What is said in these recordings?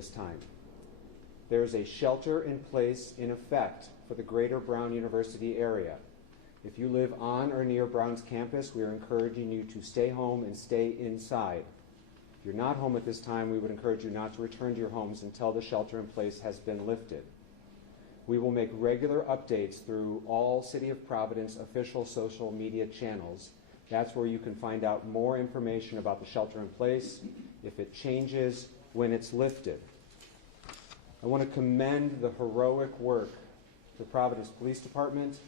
this time. There is a shelter in place in effect for the greater Brown University area. If you live on or near Brown's campus, we are encouraging you to stay home and stay inside. If you're not home at this time, we would encourage you not to return to your homes until the shelter in place has been lifted. We will make regular updates through all City of Providence official social media channels. That's where you can find out more information about the shelter in place, if it changes, when it's lifted. I want to commend the heroic work of the Providence Police Department,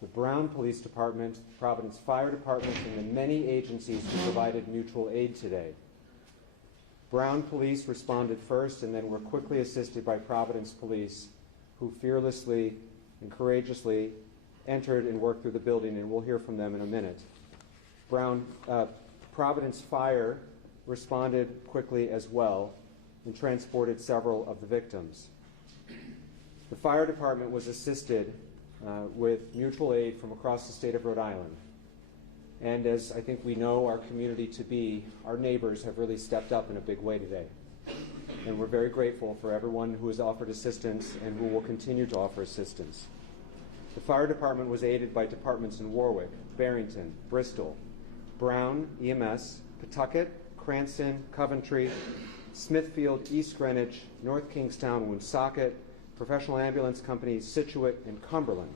the Brown Police Department, the Providence Fire Department, and the many agencies who provided mutual aid today. Brown Police responded first and then were quickly assisted by Providence Police, who fearlessly and courageously entered and worked through the building, and we'll hear from them in a minute. Providence Fire responded quickly as well and transported several of the victims. The fire department was assisted with mutual aid from across the state of Rhode Island. And as I think we know our community to be, our neighbors have really stepped up in a big way today. And we're very grateful for everyone who has offered assistance and who will continue to offer assistance. The fire department was aided by departments in Warwick, Barrington, Bristol, Brown, EMS, Pawtucket, Cranston, Coventry, Smithfield, East Greenwich, North Kingstown, Woonsocket, Professional Ambulance Company, Scituate, and Cumberland.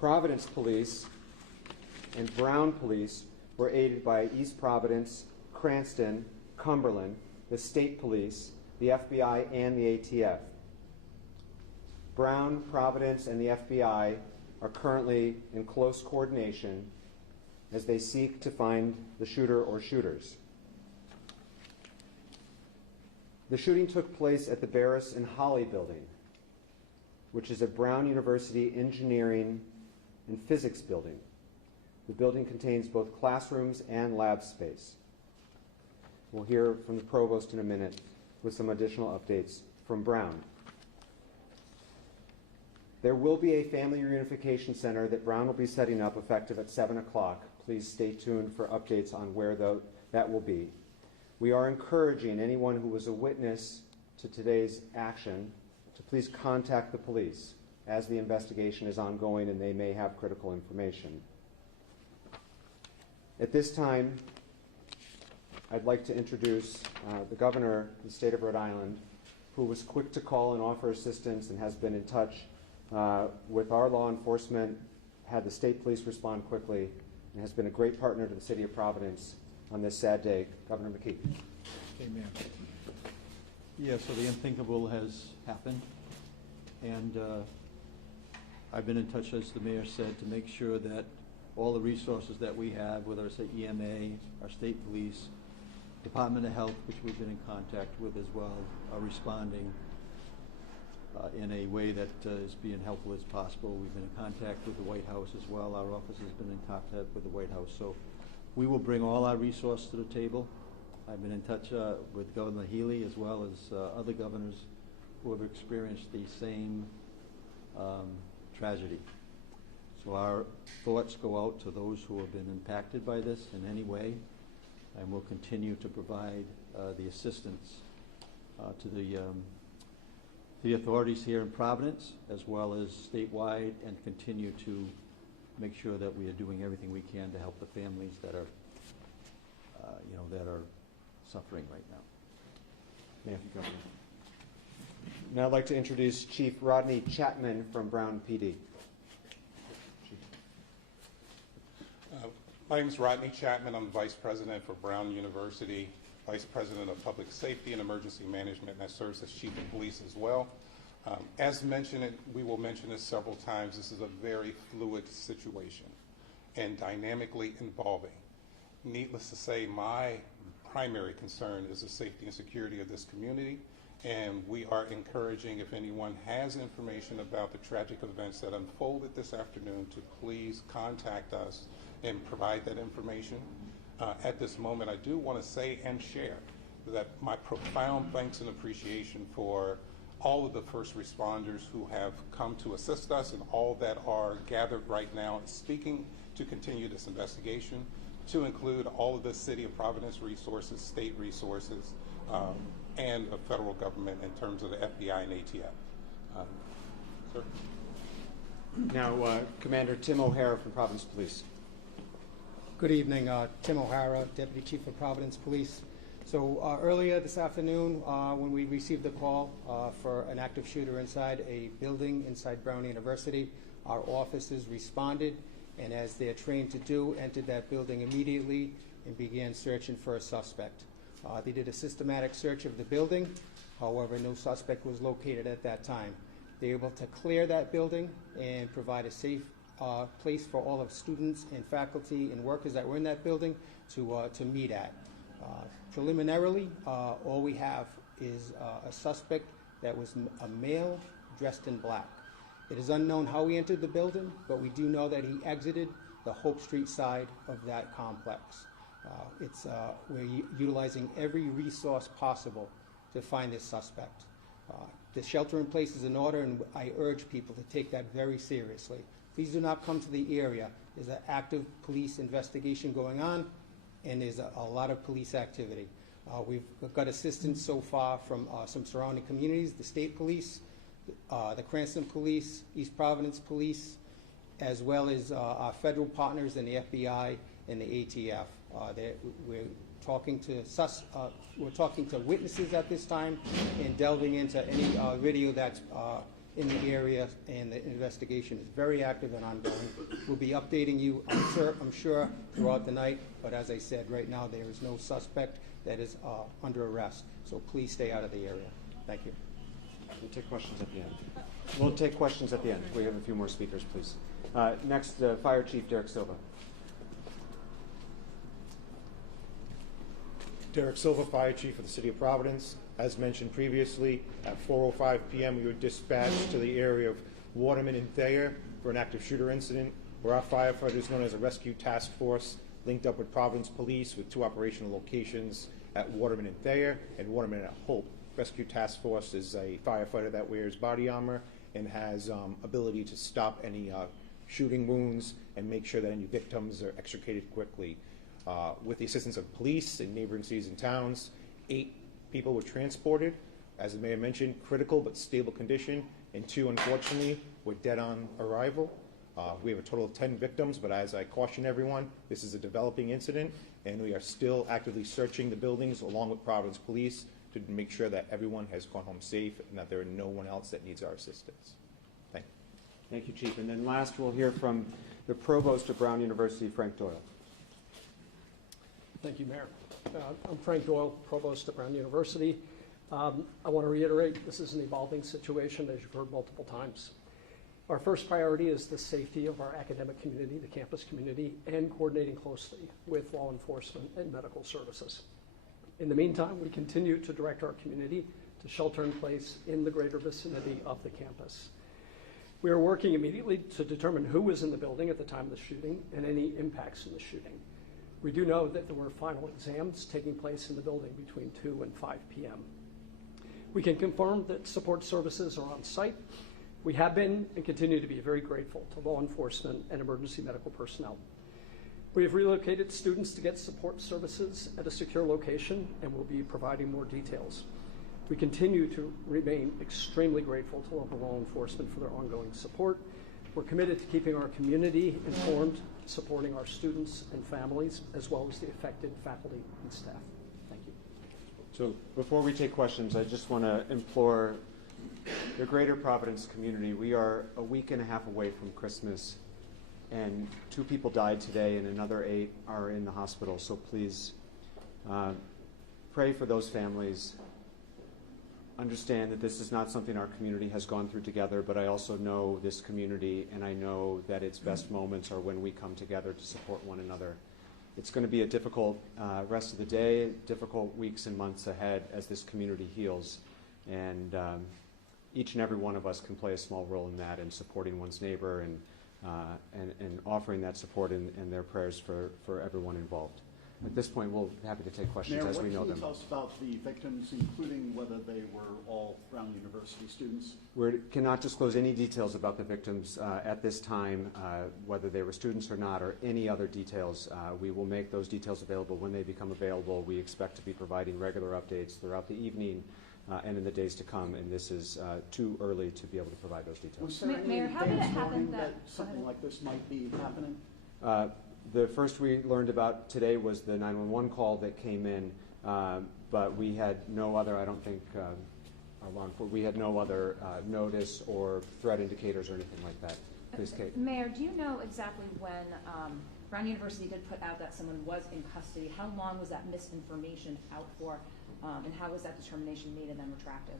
Providence Police and Brown Police were aided by East Providence, Cranston, Cumberland, the State Police, the FBI, and the ATF. Brown, Providence, and the FBI are currently in close coordination as they seek to find the shooter or shooters. The shooting took place at the Barris and Holly building, which is a Brown University engineering and physics building. The building contains both classrooms and lab space. We'll hear from the provost in a minute with some additional updates from Brown. There will be a family reunification center that Brown will be setting up effective at 7 o'clock. Please stay tuned for updates on where that will be. We are encouraging anyone who was a witness to today's action to please contact the police as the investigation is ongoing and they may have critical information. At this time, I'd like to introduce the governor of the state of Rhode Island, who was quick to call and offer assistance and has been in touch with our law enforcement, had the state police respond quickly, and has been a great partner to the city of Providence on this sad day. Governor McKee. Amen. Yeah, so the unthinkable has happened, and I've been in touch, as the mayor said, to make sure that all the resources that we have, whether it's the EMA, our state police, Department of Health, which we've been in contact with as well, are responding in a way that is being helpful as possible. We've been in contact with the White House as well. Our office has been in contact with the White House. So we will bring all our resources to the table. I've been in touch with Governor Healy as well as other governors who have experienced the same tragedy. So our thoughts go out to those who have been impacted by this in any way, and we'll continue to provide the assistance to the authorities here in Providence as well as statewide, and continue to make sure that we are doing everything we can to help the families that are, that are suffering right now. Thank you, Governor. Now I'd like to introduce Chief Rodney Chapman from Brown PD. My name is Rodney Chapman. I'm Vice President for Brown University, Vice President of Public Safety and Emergency Management, and I serve as Chief of Police as well. As mentioned, we will mention this several times, this is a very fluid situation and dynamically involving. Needless to say, my primary concern is the safety and security of this community, and we are encouraging, if anyone has information about the tragic events that unfolded this afternoon, to please contact us and provide that information. At this moment, I do want to say and share that my profound thanks and appreciation for all of the first responders who have come to assist us and all that are gathered right now and speaking to continue this investigation, to include all of the City of Providence resources, state resources, and of federal government in terms of the FBI and ATF. Sir? Now, Commander Tim O'Hara from Providence Police. Good evening, Tim O'Hara, Deputy Chief of Providence Police. So earlier this afternoon, when we received a call for an active shooter inside a building inside Brown University, our officers responded, and as they're trained to do, entered that building immediately and began searching for a suspect. They did a systematic search of the building. However, no suspect was located at that time. They were able to clear that building and provide a safe place for all of students and faculty and workers that were in that building to meet at. Preliminarily, all we have is a suspect that was a male dressed in black. It is unknown how he entered the building, but we do know that he exited the Hope Street side of that complex. We're utilizing every resource possible to find this suspect. The shelter in place is in order, and I urge people to take that very seriously. Please do not come to the area. There's an active police investigation going on, and there's a lot of police activity. We've got assistance so far from some surrounding communities, the state police, the Cranston Police, East Providence Police, as well as our federal partners in the FBI and the ATF. We're talking to witnesses at this time and delving into any video that's in the area, and the investigation is very active and ongoing. We'll be updating you, I'm sure, throughout the night, but as I said, right now there is no suspect that is under arrest, so please stay out of the area. Thank you. We'll take questions at the end. We'll take questions at the end. We have a few more speakers, please. Next, Fire Chief Derek Silva. Derek Silva, Fire Chief of the City of Providence. As mentioned previously, at 4:05 p.m. we were dispatched to the area of Waterman and Thayer for an active shooter incident where our firefighters, known as a rescue task force, linked up with Providence Police with two operational locations at Waterman and Thayer and Waterman at Hope. Rescue Task Force is a firefighter that wears body armor and has ability to stop any shooting wounds and make sure that any victims are extricated quickly. With the assistance of police in neighboring cities and towns, 8 people were transported. As the mayor mentioned, critical but stable condition, and 2, unfortunately, were dead on arrival. We have a total of 10 victims, but as I caution everyone, this is a developing incident, and we are still actively searching the buildings along with Providence Police to make sure that everyone has gone home safe and that there are no one else that needs our assistance. Thank you. Thank you, Chief. And then last, we'll hear from the provost of Brown University, Frank Doyle. Thank you, Mayor. I'm Frank Doyle, provost at Brown University. I want to reiterate, this is an evolving situation, as you've heard multiple times. Our first priority is the safety of our academic community, the campus community, and coordinating closely with law enforcement and medical services. In the meantime, we continue to direct our community to shelter in place in the greater vicinity of the campus. We are working immediately to determine who was in the building at the time of the shooting and any impacts in the shooting. We do know that there were final exams taking place in the building between 2 and 5 p.m. We can confirm that support services are on site. We have been and continue to be very grateful to law enforcement and emergency medical personnel. We have relocated students to get support services at a secure location, and will be providing more details. We continue to remain extremely grateful to local law enforcement for their ongoing support. We're committed to keeping our community informed, supporting our students and families, as well as the affected faculty and staff. Thank you. So before we take questions, I just want to implore the greater Providence community. We are a week and a half away from Christmas, and 2 people died today and another 8 are in the hospital. So please pray for those families. Understand that this is not something our community has gone through together, but I also know this community, and I know that its best moments are when we come together to support one another. It's going to be a difficult rest of the day, difficult weeks and months ahead as this community heals, and each and every one of us can play a small role in that, in supporting one's neighbor and offering that support and their prayers for everyone involved. At this point, we'll be happy to take questions Mayor, as we know what can them. you tell us about the victims, including whether they were all Brown University students? We cannot disclose any details about the victims at this time, whether they were students or not, or any other details. We will make those details available when they become available. We expect to be providing regular updates throughout the evening and in the days to come, and this is too early to be able to provide those details. Was there any Mayor, how did it advance happen warning that- that something like this might be happening? The first we learned about today was the 911 call that came in, but we had no other, I don't think, we had no other notice or threat indicators or anything like that. Please, Kate. Mayor, do you know exactly when Brown University did put out that someone was in custody? How long was that misinformation out for, and how was that determination made and then retracted?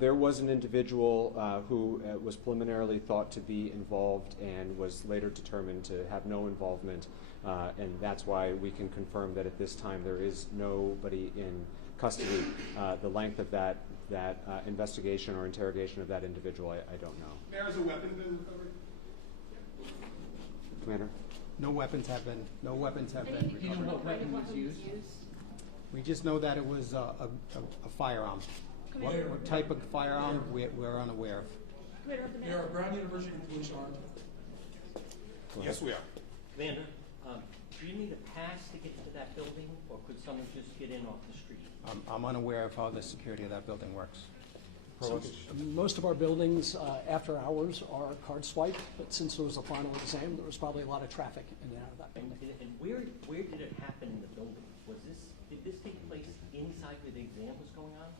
There was an individual who was preliminarily thought to be involved and was later determined to have no involvement, and that's why we can confirm that at this time there is nobody in custody. The length of that investigation or interrogation of that individual, I don't know. Mayor, has a weapon been recovered? Commander? No weapons have been recovered. Do you know what weapon was used? We just know that it was a firearm. What type of firearm, we're unaware of. Mayor, are Brown University police armed? Yes, we are. Commander, do you need a pass to get to that building, or could someone just get in off the street? I'm unaware of how the security of that building works. Most of our buildings after hours are card swipe, but since there was a final exam, there was probably a lot of traffic in and out of that And, building. and where did it happen in the building? Did this take place inside where the exam was going on?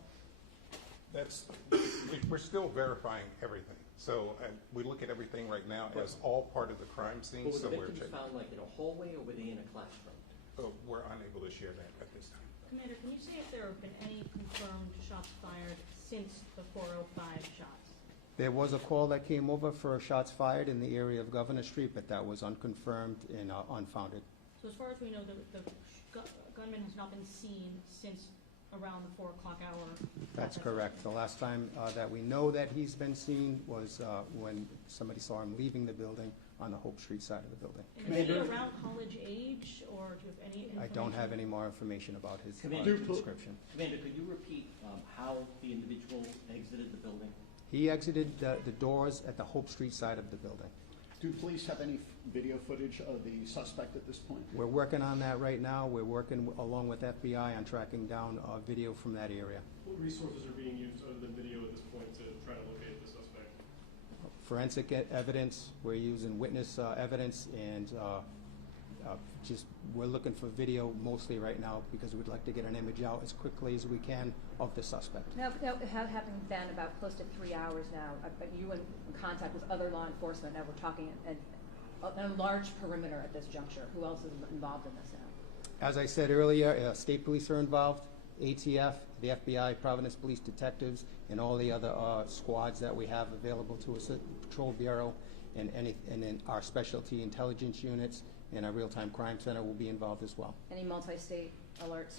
We're still verifying everything. So we look at everything right now as all part of the crime scene. Or were So the we're victims checking. found like in a hallway, or were they in a classroom? We're unable to share that at this time. Commander, can you say if there have been any confirmed shots fired since the 405 shots? There was a call that came over for shots fired in the area of Governor Street, but that was unconfirmed and unfounded. So as far as we know, the gunman has not been seen since around the 4 o'clock hour? That's correct. The last time that we know that he's been seen was when somebody saw him leaving the building on the Hope Street side of the building. And is he around college age, or do you have any information? I don't have any more information about his Commander, description. Commander, could you repeat how the individual exited the building? He exited the doors at the Hope Street side of the building. Do police have any video footage of the suspect at this point? We're working on that right now. We're working along with FBI on tracking down video from that area. What resources are being used other than video at this point to try to locate the suspect? Forensic evidence, we're using witness evidence, and just we're looking for video mostly right now because we'd like to get an image out as quickly as we can of the suspect. Now, having been about close to 3 hours now, you in contact with other law enforcement, now we're talking a large perimeter at this juncture. Who else is involved in this now? As I said earlier, state police are involved, ATF, the FBI, Providence Police Detectives, and all the other squads that we have available to us at Patrol Bureau, and then our specialty intelligence units and our real-time crime center will be involved as well. Any multi-state alerts?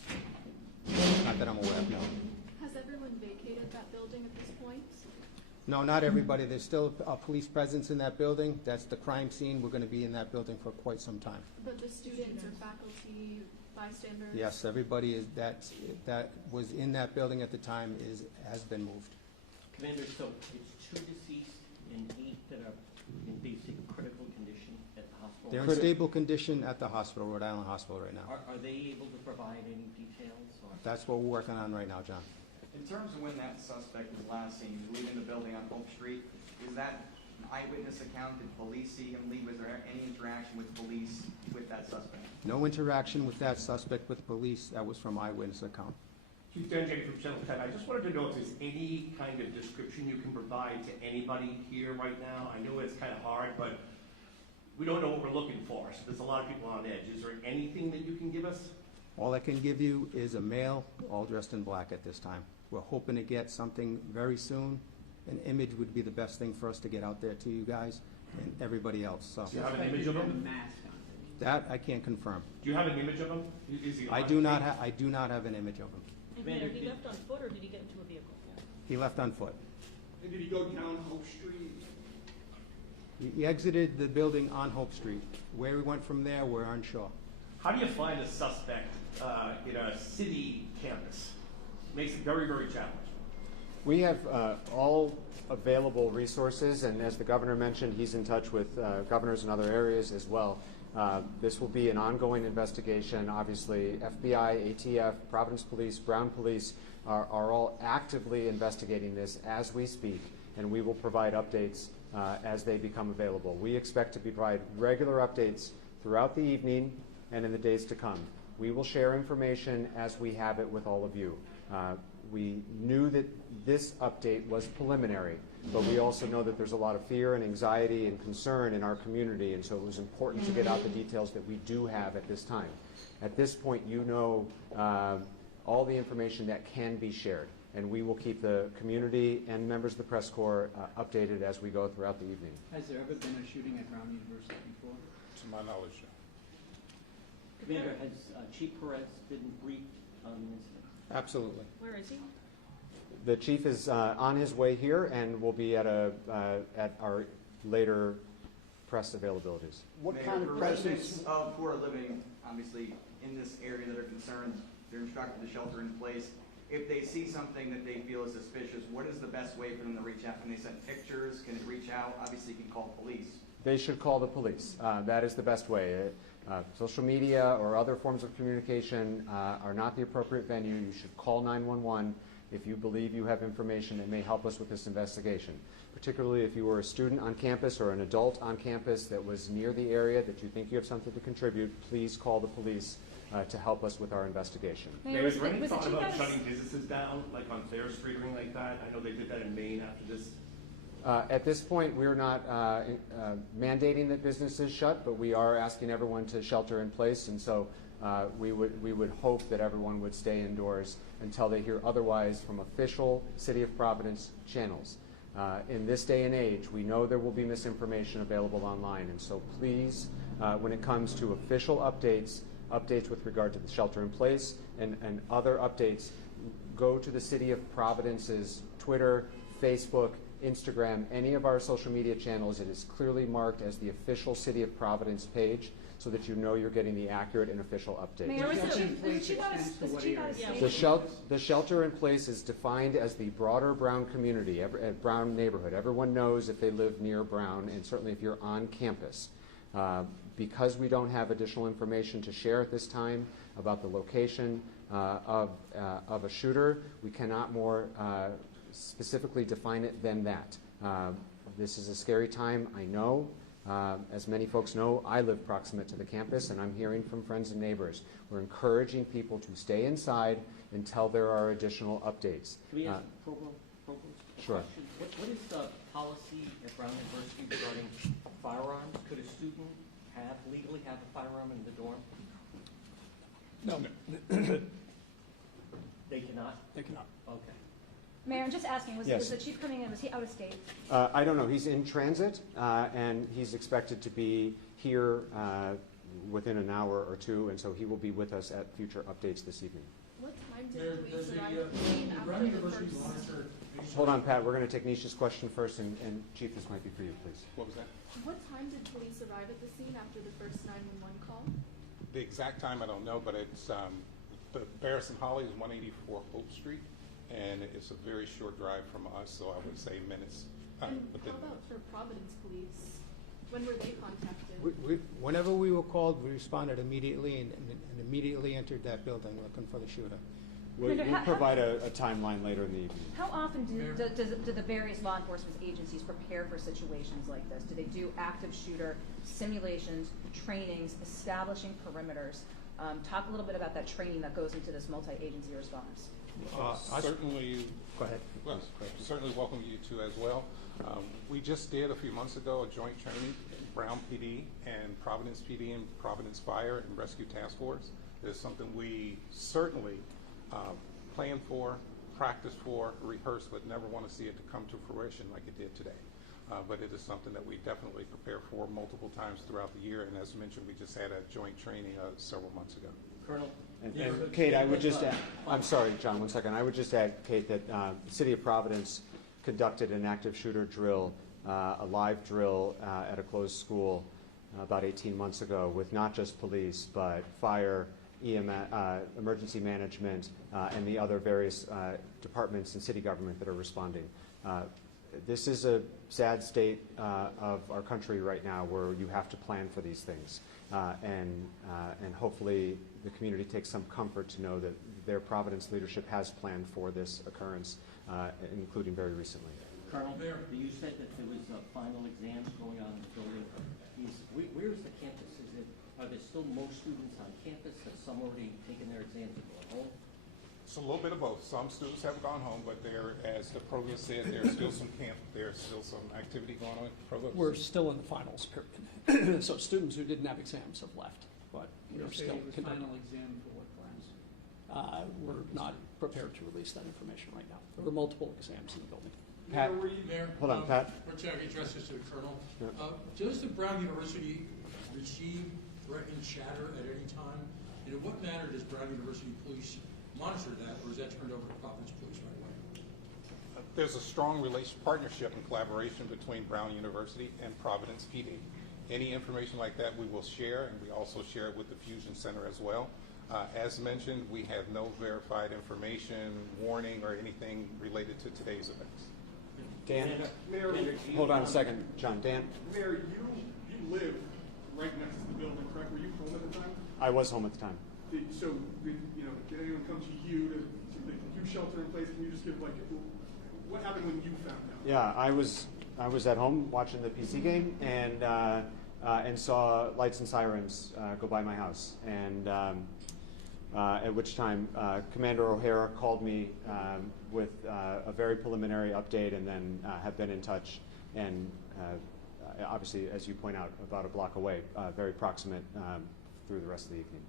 Not that I'm aware of, no. Has everyone vacated that building at this point? No, not everybody. There's still a police presence in that building. That's the crime scene. We're going to be in that building for quite some time. But the students or faculty, bystanders? Yes, everybody that was in that building at the time has been moved. Commander, so it's 2 deceased and 8 that are in basic critical condition at the hospital? They're in stable condition at the hospital, Rhode Island Hospital right now. Are they able to provide any details? Or? That's what we're working on right now, John. In terms of when that suspect was last seen leaving the building on Hope Street, is that an eyewitness account? Did police see him leave? Was there any interaction with police with that suspect? No interaction with that suspect with police. That was from eyewitness account. Chief Denjay from Channel 10. I just wanted to know if there's any kind of description you can provide to anybody here right now. I know it's kind of hard, but we don't know what we're looking for, so there's a lot of people on edge. Is there anything that you can give us? All I can give you is a male, all dressed in black at this time. We're hoping to get something very soon. An image would be the best thing for us to get out there to you guys and everybody else. So Do you have an image of him? that I can't confirm. Do you have an image of him? Is he I do not have an image of him. And Commander, he left on foot, or did he get into a vehicle? He left on foot. And did he go down Hope Street? He exited the building on Hope Street. Where he went from there, we're unsure. How do you find a suspect in a city campus? Makes it very, very challenging. We have all available resources, and as the governor mentioned, he's in touch with governors in other areas as well. This will be an ongoing investigation. Obviously, FBI, ATF, Providence Police, Brown Police are all actively investigating this as we speak, and we will provide updates as they become available. We expect to provide regular updates throughout the evening and in the days to come. We will share information as we have it with all of you. We knew that this update was preliminary, but we also know that there's a lot of fear and anxiety and concern in our community, and so it was important to get out the details that we do have at this time. At this point, you know all the information that can be shared, and we will keep the community and members of the press corps updated as we go throughout the evening. Has there ever been a shooting at Brown University before? To my knowledge, no. Commander, has Chief Perez been briefed on the incident? Absolutely. Where is he? The chief is on his way here and will be at our later press availabilities. What Mayor, kind of for presence? residents who are living, obviously, in this area that are concerned, they're instructed to shelter in place. If they see something that they feel is suspicious, what is the best way for them to reach out? Can they send pictures? Can it reach out? Obviously, you can call police. They should call the police. That is the best way. Social media or other forms of communication are not the appropriate venue. You should call 911 if you believe you have information that may help us with this investigation. Particularly if you were a student on campus or an adult on campus that was near the area that you think you have something to contribute, please call the police to help us with our investigation. Mayor, is there any thought about shutting businesses down, like on Fair Street or anything like that? I know they did that in Maine after this. At this point, we're not mandating that businesses shut, but we are asking everyone to shelter in place, and so we would hope that everyone would stay indoors until they hear otherwise from official City of Providence channels. In this day and age, we know there will be misinformation available online, and so please, when it comes to official updates with regard to the shelter in place and other updates, go to the City of Providence's Twitter, Facebook, Instagram, any of our social media channels. It is clearly marked as the official City of Providence page so that you know you're getting the accurate and official updates. Mayor, was The shelter in place is defined as the broader Brown community, Brown neighborhood. Everyone knows if they live near Brown, and certainly if you're on campus. Because we don't have additional information to share at this time about the location of a shooter, we cannot more specifically define it than that. This is a scary time, I know. As many folks know, I live proximate to the campus, and I'm hearing from friends and neighbors. We're encouraging people to stay inside until there are additional updates. Can we ask Provost a Sure. question? What is the policy at Brown University regarding firearms? Could a student legally have a firearm in the dorm? No. They cannot? They cannot. Okay. Mayor, I'm just asking, was Yes. the chief coming in, was he out of state? I don't know. He's in transit, and he's expected to be here within an hour or two, and so he will be with us at future updates this evening. What time did police arrive at the scene after the first? Hold on, Pat. We're going to take Nisha's question first, and Chief, this might be for you, please. What was that? What time did police arrive at the scene after the first 911 call? The exact time I don't know, but it's the Barris and Holly is 184 Hope Street, and it's a very short drive from us, so I would say minutes. And how about for Providence Police? When were they contacted? Whenever we were called, we responded immediately and immediately entered that building looking for the shooter. We'll provide a timeline later in the evening. How often do the various law enforcement agencies prepare for situations like this? Do they do active shooter simulations, trainings, establishing perimeters? Talk a little bit about that training that goes into this multi-agency response. Certainly. Go ahead. Well, certainly welcome you to as well. We just did a few months ago a joint training, Brown PD and Providence PD and Providence Fire and Rescue Task Force. It's something we certainly plan for, practice for, rehearse, but never want to see it to come to fruition like it did today. But it is something that we definitely prepare for multiple times throughout the year, and as mentioned, we just had a joint training several months ago. Colonel? And Kate, I would just add, I'm sorry, John, 1 second. I would just add, Kate, that the City of Providence conducted an active shooter drill, a live drill at a closed school about 18 months ago with not just police, but fire, EMS, emergency management, and the other various departments in city government that are responding. This is a sad state of our country right now where you have to plan for these things. And hopefully the community takes some comfort to know that their Providence leadership has planned for this occurrence, including very recently. Colonel, you said that there was final exams going on in the building. Where is the campus? Are there still most students on campus? Have some already taken their exams and gone home? It's a little bit of both. Some students have gone home, but there, as the provost said, there's still some activity going on. Provost? We're still in the finals period. So students who didn't have exams have left, but we're still conducting. Final exam for what class? We're not prepared to release that information right now. There were multiple exams in the building. Pat, Mayor, hold on, Pat. Or Chair, I address this to the Colonel. Yeah. Does the Brown University receive threatening chatter at any time? And in what manner does Brown University Police monitor that, or is that turned over to Providence Police right away? There's a strong partnership and collaboration between Brown University and Providence PD. Any information like that we will share, and we also share it with the Fusion Center as well. As mentioned, we have no verified information, warning, or anything related to today's events. Dan? Mayor, Hold on a second, John. Dan? Mayor, you live right next to the building, correct? Were you home at the time? I was home at the time. Did anyone come to you to you shelter in place? Can you just give what happened when you found out? Yeah, I was at home watching the PC game and saw lights and sirens go by my house, and at which time Commander O'Hara called me with a very preliminary update, and then have been in touch, and obviously, as you point out, about a block away, very proximate through the rest of the evening.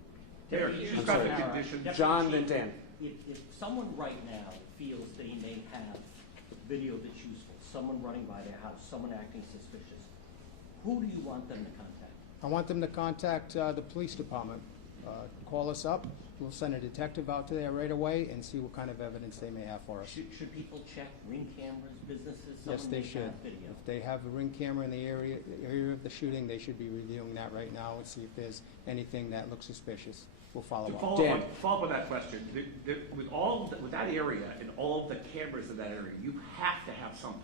Derek, you just got the condition. John, then Dan. If someone right now feels that he may have video that's useful, someone running by their house, someone acting suspicious, who do you want them to contact? I want them to contact the police department. Call us up. We'll send a detective out to there right away and see what kind of evidence they may have for us. Should people check ring cameras, businesses? Yes, they should. Video. If they have a ring camera in the area of the shooting, they should be reviewing that right now and see if there's anything that looks suspicious. We'll follow up. Follow up on that question. With that area and all of the cameras in that area, you have to have something.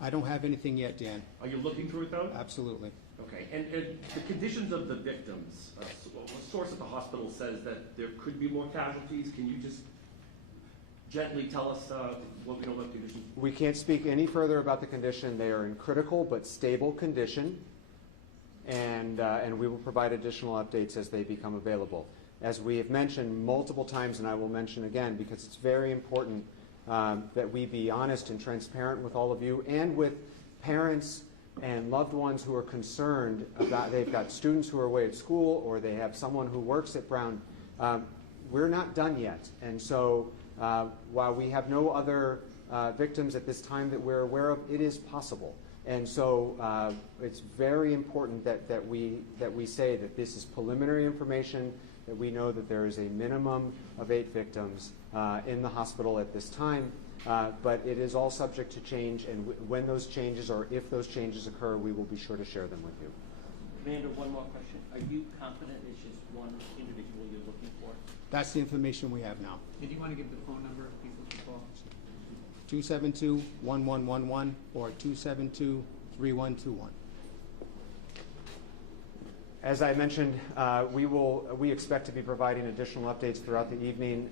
I don't have anything yet, Dan. Are you looking through it though? Absolutely. Okay, and the conditions of the victims, a source at the hospital says that there could be more casualties. Can you just gently tell us what we know about the condition? We can't speak any further about the condition. They are in critical but stable condition, and we will provide additional updates as they become available. As we have mentioned multiple times, and I will mention again because it's very important that we be honest and transparent with all of you and with parents and loved ones who are concerned about, they've got students who are away at school or they have someone who works at Brown. We're not done yet. And so while we have no other victims at this time that we're aware of, it is possible. And so it's very important that we say that this is preliminary information, that we know that there is a minimum of 8 victims in the hospital at this time. But it is all subject to change, and when those changes or if those changes occur, we will be sure to share them with you. Commander, one more question. Are you confident it's just one individual you're looking for? That's the information we have now. Did you want to give the phone number of people to call? 272-1111 or 272-3121. As I mentioned, we expect to be providing additional updates throughout the evening.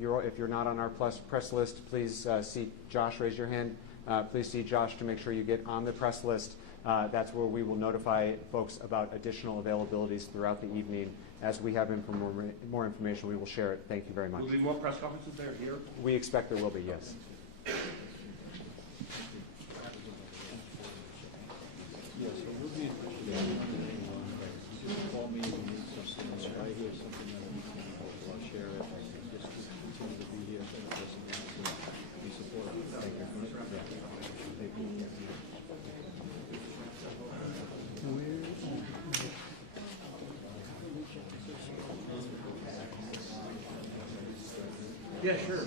If you're not on our press list, please see Josh. Raise your hand. Please see Josh to make sure you get on the press list. That's where we will notify folks about additional availabilities throughout the evening. As we have more information, we will share it. Thank you very much. Will there be more press conferences there here? We expect there will be, yes. Call me if you need something, if I hear something that I need to help, I'll share it, and just continue to be here, and be supportive. Thank you. Yeah, sure.